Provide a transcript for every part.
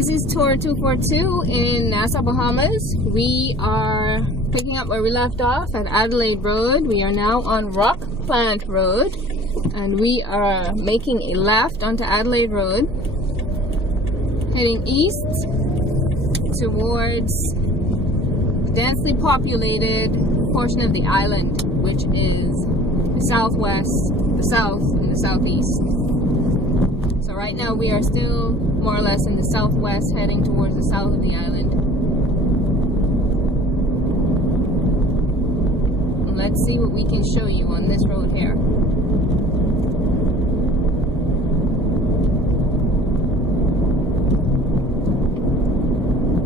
This is tour 242 in Nassau, Bahamas. We are picking up where we left off at Adelaide Road. We are now on Rock Plant Road, and we are making a left onto Adelaide Road, heading east towards the densely populated portion of the island, which is the southwest, the south, and the southeast. So right now we are still more or less in the southwest, heading towards the south of the island. And let's see what we can show you on this road here.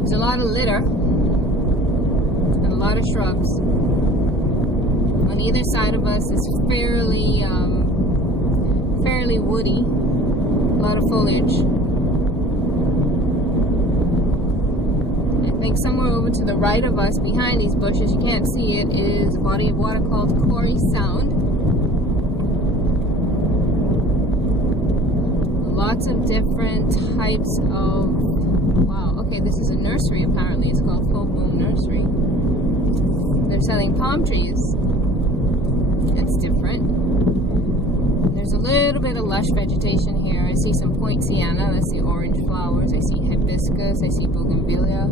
There's a lot of litter and a lot of shrubs. On either side of us is fairly woody. A lot of foliage. I think somewhere over to the right of us, behind these bushes, you can't see it, is a body of water called Corey Sound. Lots of different types of, wow, okay, this is a nursery apparently. It's called Full Bloom Nursery. They're selling palm trees. It's different. There's a little bit of lush vegetation here. I see some point sienna, I see orange flowers, I see hibiscus, I see bougainvillea.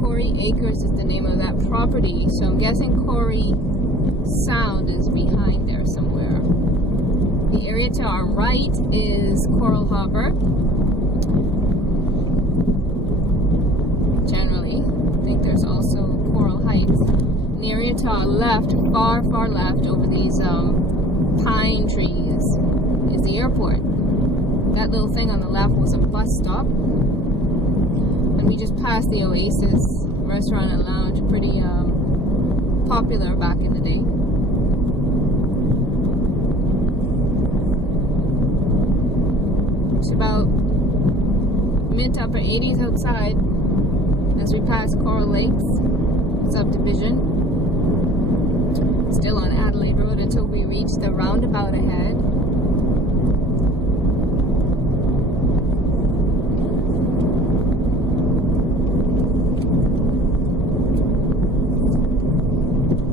Corey Acres is the name of that property, so I'm guessing Corey Sound is behind there somewhere. The area to our right is Coral Harbour. Generally, I think there's also Coral Heights. The area to our left, far left, over these pine trees, is the airport. That little thing on the left was a bus stop. And we just passed the Oasis restaurant and lounge, pretty popular back in the day. It's about mid to upper 80s outside as we pass Coral Lakes subdivision. Still on Adelaide Road until we reach the roundabout ahead.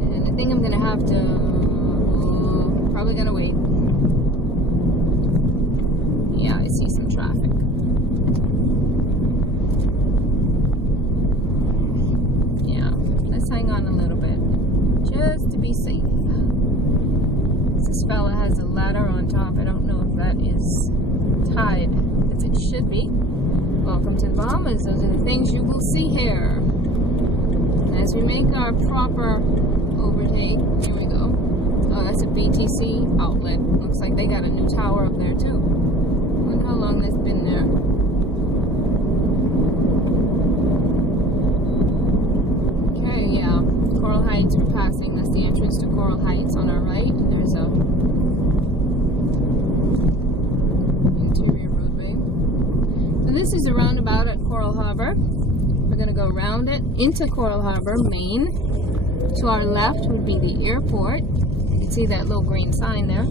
And I think I'm gonna have to, probably gonna wait. Yeah, I see some traffic. Yeah, let's hang on a little bit, just to be safe. This fella has a ladder on top. I don't know if that is tied as it should be. Welcome to the Bahamas. Those are the things you will see here. As we make our proper overtake, here we go. Oh, that's a BTC outlet. Looks like they got a new tower up there too. I wonder how long that's been there. Okay, yeah. Coral Heights we're passing. That's the entrance to Coral Heights on our right. There's a interior roadway. So this is a roundabout at Coral Harbour. We're going to go around it into Coral Harbour, Maine. To our left would be the airport. You can see that little green sign there.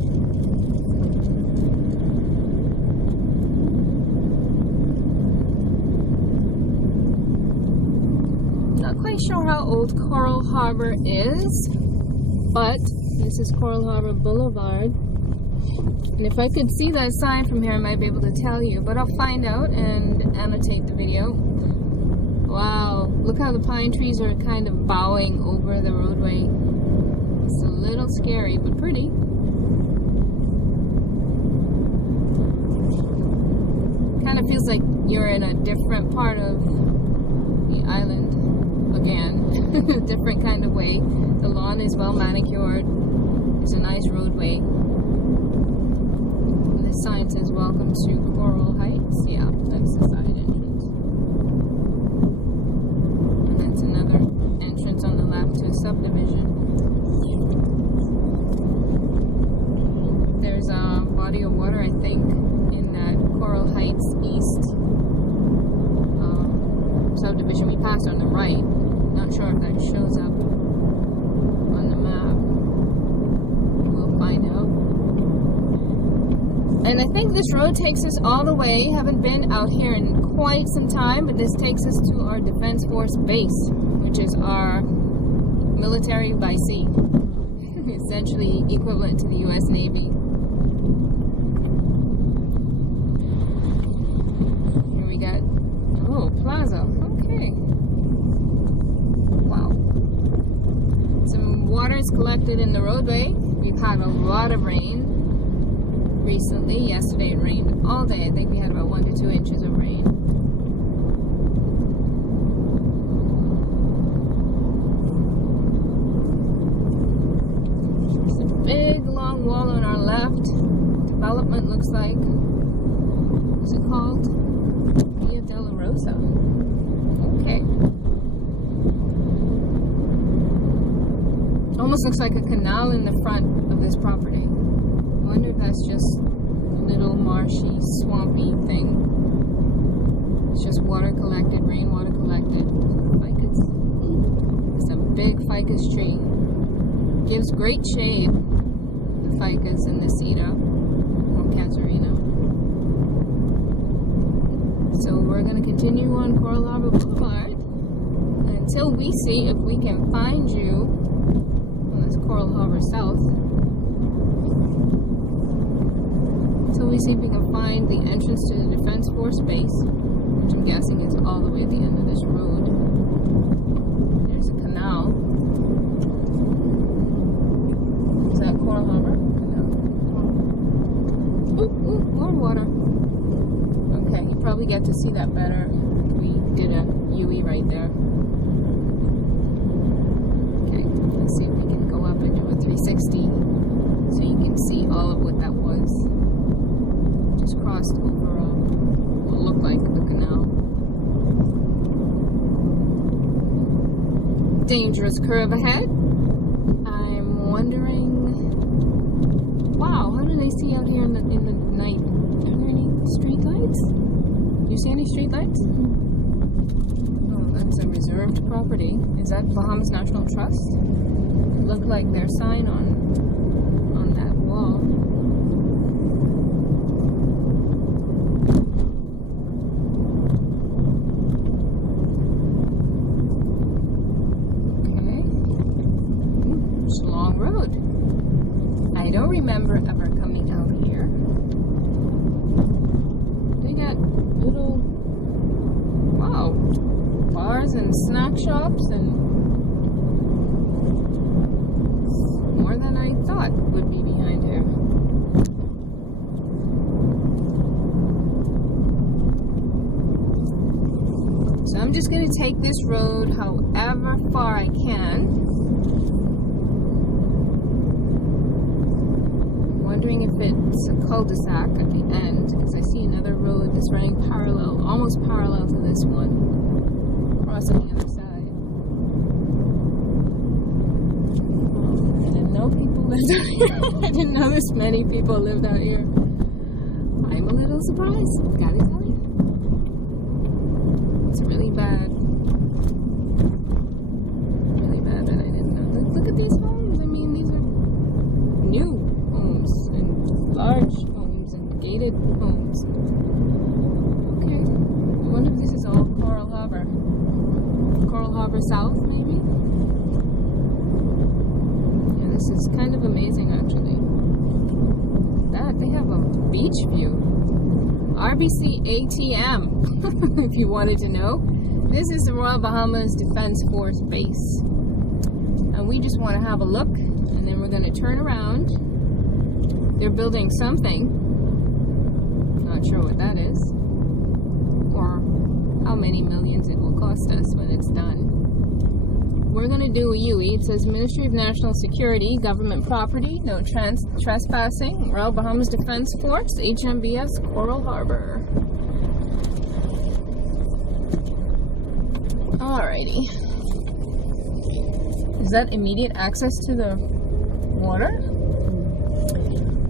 Not quite sure how old Coral Harbour is, but this is Coral Harbour Boulevard. And if I could see that sign from here, I might be able to tell you, but I'll find out and annotate the video. Wow, look how the pine trees are kind of bowing over the roadway. It's a little scary, but pretty. Kind of feels like you're in a different part of the island. Again, different kind of way. The lawn is well manicured. There's a nice roadway. And this sign says welcome to Coral Heights. Yeah, that's the side entrance. And that's another entrance on the left to a subdivision. There's a body of water, I think, in that Coral Heights East subdivision we passed on the right. Not sure if that shows up on the map. We'll find out. And I think this road takes us all the way. Haven't been out here in quite some time, but this takes us to our Defense Force base, which is our military by sea. Essentially equivalent to the U.S. Navy. Here we got, oh, plaza. Okay. Wow. Some water is collected in the roadway. We've had a lot of rain recently. Yesterday it rained all day. I think we had about 1 to 2 inches of rain. There's a big long wall on our left. Development looks like, what's it called? Via de la Rosa. Okay. Almost looks like a canal in the front of this property. I wonder if that's just a little marshy, swampy thing. It's just water collected, rainwater collected. Ficus. It's a big ficus tree. Gives great shade, the ficus and the cedar, or casuarina. So we're going to continue on Coral Harbour Boulevard until we see if we can find you. Well, that's Coral Harbour South. Until we see if we can find the entrance to the Defense Force base, which I'm guessing is all the way at the end of this road. There's a canal. Is that Coral Harbour? Ooh, ooh, more water. Okay, you probably get to see that better. We did a UE right there. Okay, let's see if we can go up and do a 360 so you can see all of what that was. Just crossed over what looked like a canal. Dangerous curve ahead. I'm wondering. Wow, how do they see out here in the night? Are there any street lights? Do you see any street lights? Oh, that's a reserved property. Is that Bahamas National Trust? Look like their sign on that wall. I don't remember ever coming out here. They got little, wow, bars and snack shops and more than I thought would be behind here. So I'm just going to take this road however far I can. Wondering if it's a cul-de-sac at the end, because I see another road that's running parallel, almost parallel to this one, crossing the other side. I didn't know people lived out here. I didn't know this many people lived out here. I'm a little surprised, gotta tell you. It's really bad. Really bad that I didn't know. Look at these homes. I mean, these are new homes and large homes and gated homes. Okay. I wonder if this is all Coral Harbour. Coral Harbour South, maybe? Yeah, this is kind of amazing, actually. That they have a beach view. RBC ATM, if you wanted to know. This is the Royal Bahamas Defense Force base. And we just want to have a look, and then we're going to turn around. They're building something. Not sure what that is. Or how many millions it will cost us when it's done. We're going to do a UE. It says Ministry of National Security, Government Property, no trespassing, Royal Bahamas Defense Force, HMBS, Coral Harbour. Alrighty. Is that immediate access to the water?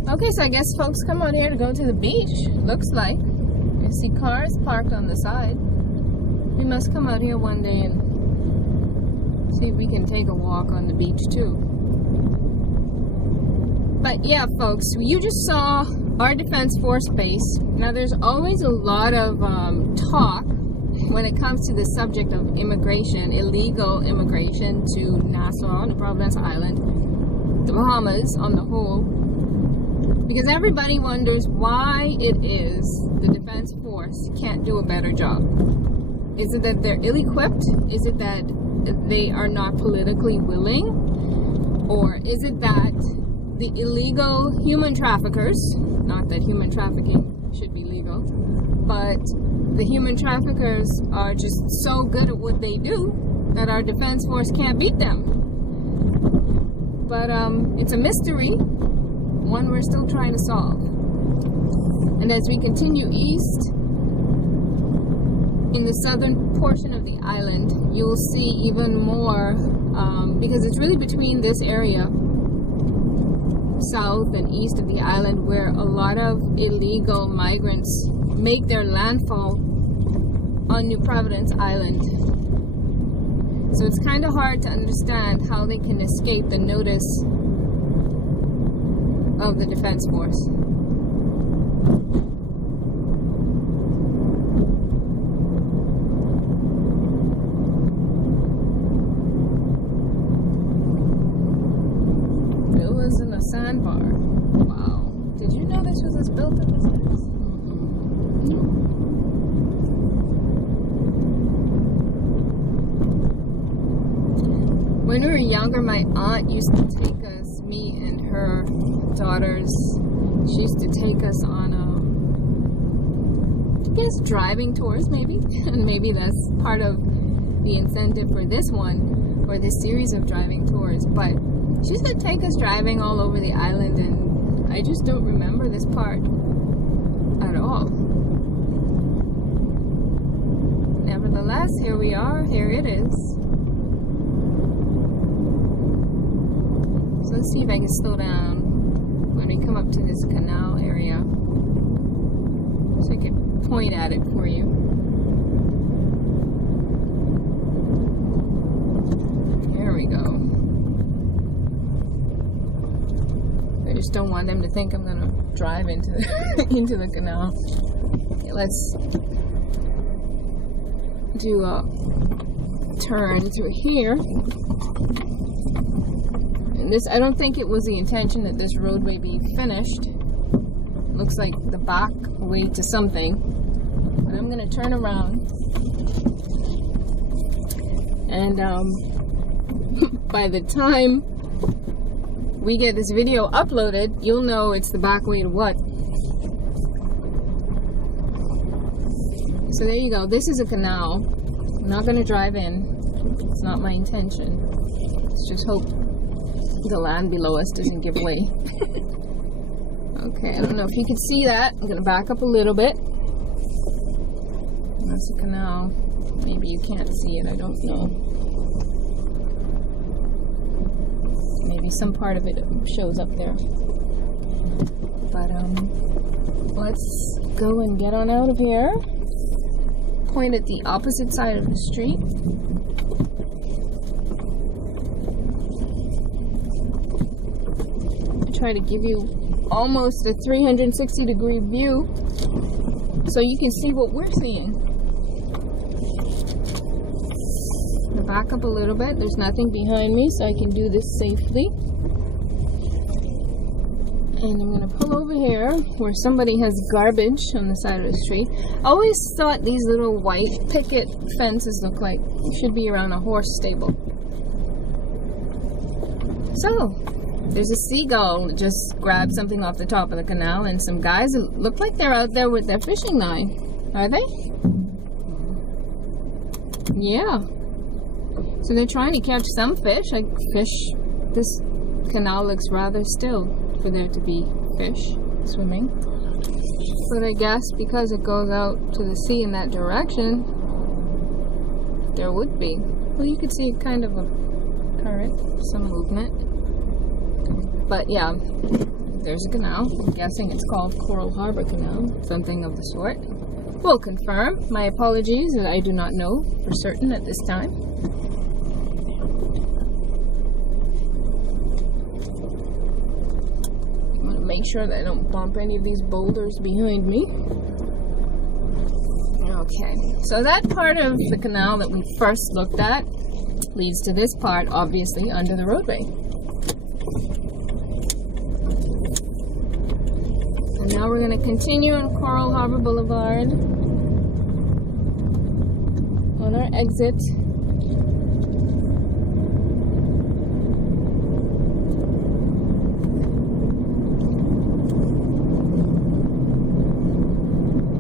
Okay, so I guess folks come out here to go to the beach. Looks like. I see cars parked on the side. We must come out here one day and see if we can take a walk on the beach too. But yeah, folks, you just saw our Defense Force base. Now, there's always a lot of talk when it comes to the subject of immigration, illegal immigration to Nassau on the Providence Island, the Bahamas on the whole, because everybody wonders why it is the Defense Force can't do a better job. Is it that they're ill-equipped? Is it that they are not politically willing? Or is it that the illegal human traffickers, not that human trafficking should be legal, but the human traffickers are just so good at what they do that our Defense Force can't beat them? But it's a mystery, one we're still trying to solve. And as we continue east, in the southern portion of the island, you will see even more, because it's really between this area, south and east of the island, where a lot of illegal migrants make their landfall on New Providence Island. So it's kind of hard to understand how they can escape the notice of the Defense Force. Sandbar. Wow. Did you know this was as built up as it is? No. When we were younger, my aunt used to take us, me and her daughters, she used to take us on I guess driving tours maybe. And maybe that's part of the incentive for this one, or this series of driving tours. But she used to take us driving all over the island, and I just don't remember this part at all. Nevertheless, here we are, here it is. So let's see if I can slow down when we come up to this canal area, so I can point at it for you. There we go. I just don't want them to think I'm gonna drive into the, into the canal. Okay, let's do a turn through here. And this, I don't think it was the intention that this roadway be finished. Looks like the back way to something. But I'm gonna turn around. And by the time we get this video uploaded, you'll know it's the back way to what. So there you go. This is a canal. I'm not going to drive in. It's not my intention. Let's just hope the land below us doesn't give way. Okay, I don't know if you can see that. I'm going to back up a little bit. That's a canal. Maybe you can't see it. I don't know. Maybe some part of it shows up there. But let's go and get on out of here. Point at the opposite side of the street. I try to give you almost a 360-degree view so you can see what we're seeing. Back up a little bit. There's nothing behind me, so I can do this safely. And I'm going to pull over here where somebody has garbage on the side of the street. I always thought these little white picket fences look like should be around a horse stable. So, there's a seagull that just grabbed something off the top of the canal, and some guys look like they're out there with their fishing line. Are they? Yeah. So they're trying to catch some fish, like fish. This canal looks rather still for there to be fish swimming. But I guess because it goes out to the sea in that direction, there would be. Well, you could see kind of a current, some movement. But yeah, there's a canal. I'm guessing it's called Harbour Canal, something of the sort. We'll confirm. My apologies that I do not know for certain at this time. making sure that I don't bump any of these boulders behind me. Okay, so that part of the canal that we first looked at leads to this part, obviously, under the roadway. And now we're going to continue on Coral Harbour Boulevard on our exit.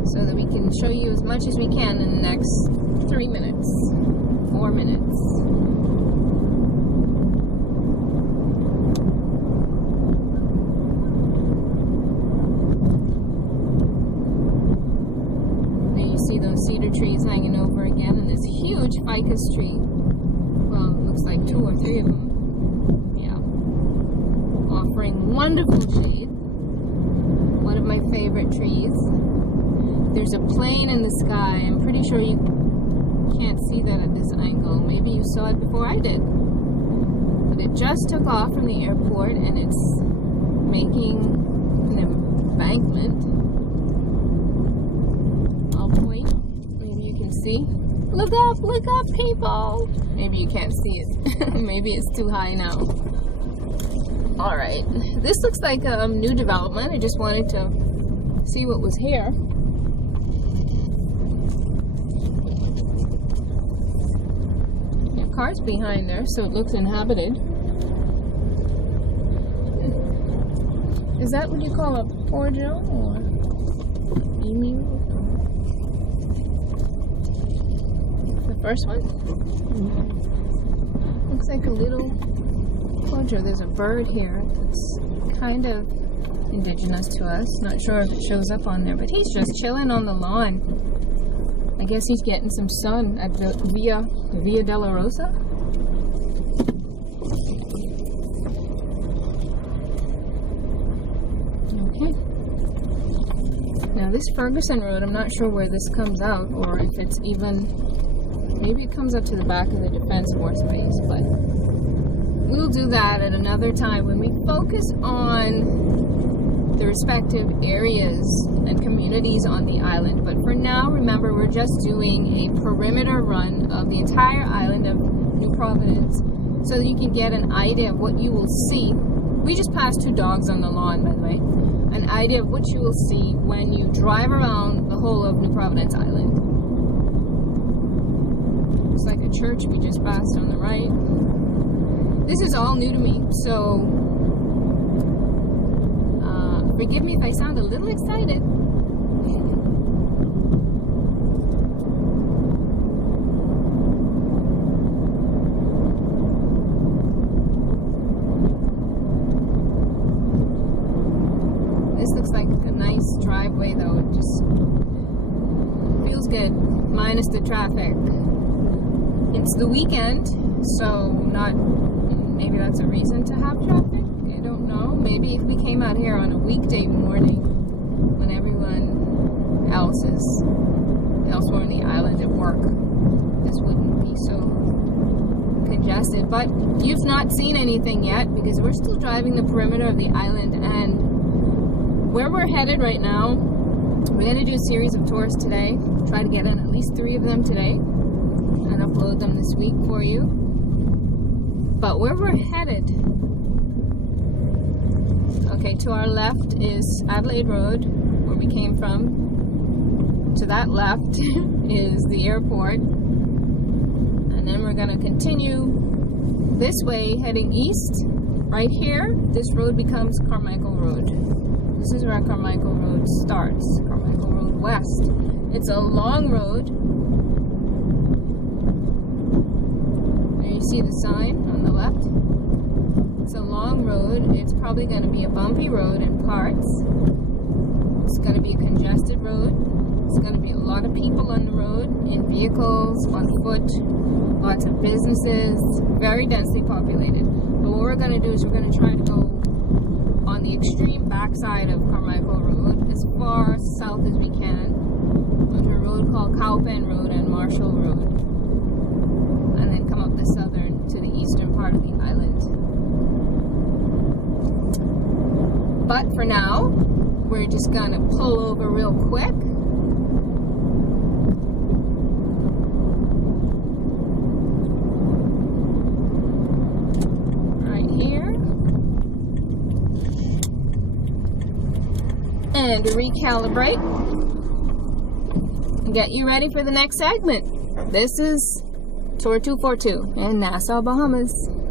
So that we can show you as much as we can in the next 3 minutes, 4 minutes. There you see those cedar trees hanging over again, and this huge ficus tree. Well, it looks like 2 or 3 of them. Yeah. Offering wonderful shade. One of my favorite trees. There's a plane in the sky. I'm pretty sure you can't see that at this angle. Maybe you saw it before I did. But it just took off from the airport and it's making an embankment. I'll point. Maybe you can see. Look up, people! Maybe you can't see it. Maybe it's too high now. Alright. This looks like a new development. I just wanted to see what was here. Cars behind there, so it looks inhabited. Is that what you call a porjo or emu? The first one? Looks like a little porjo. There's a bird here that's kind of indigenous to us. Not sure if it shows up on there, but he's just chilling on the lawn. I guess he's getting some sun at the Via della Rosa. Okay. Now this Ferguson Road, I'm not sure where this comes out, or if it's even, maybe it comes up to the back of the Defense Force Base, but we'll do that at another time when we focus on the respective areas and communities on the island. But for now, remember, we're just doing a perimeter run of the entire island of New Providence so that you can get an idea of what you will see. We just passed 2 dogs on the lawn, by the way. An idea of what you will see when you drive around the whole of New Providence Island. Looks like a church we just passed on the right. This is all new to me, so forgive me if I sound a little excited. This looks like a nice driveway though. It just feels good, minus the traffic. It's the weekend, so maybe that's a reason to have traffic. I don't know. Maybe if we came out here on a weekday morning when everyone else is elsewhere on the island at work, this wouldn't be so congested. But you've not seen anything yet because we're still driving the perimeter of the island, and where we're headed right now, we're going to do a series of tours today. Try to get in at least 3 of them today and upload them this week for you. But where we're headed, okay, to our left is Adelaide Road, where we came from. To that left is the airport. And then we're going to continue this way, heading east. Right here, this road becomes Carmichael Road. This is where Carmichael Road starts, Carmichael Road West. It's a long road. There you see the sign on the left. It's a long road. It's probably going to be a bumpy road in parts. It's going to be a congested road. It's going to be a lot of people on the road, in vehicles, on foot, lots of businesses, very densely populated. But what we're going to do is we're going to try to go on the extreme backside of Carmichael Road, as far south as we can, onto a road called Cowpen Road and Marshall Road, and then come up the southern to the eastern part of the island. but for now, we're just gonna pull over real quick. Right here. And recalibrate. And get you ready for the next segment. This is Tour 242 in Nassau, Bahamas.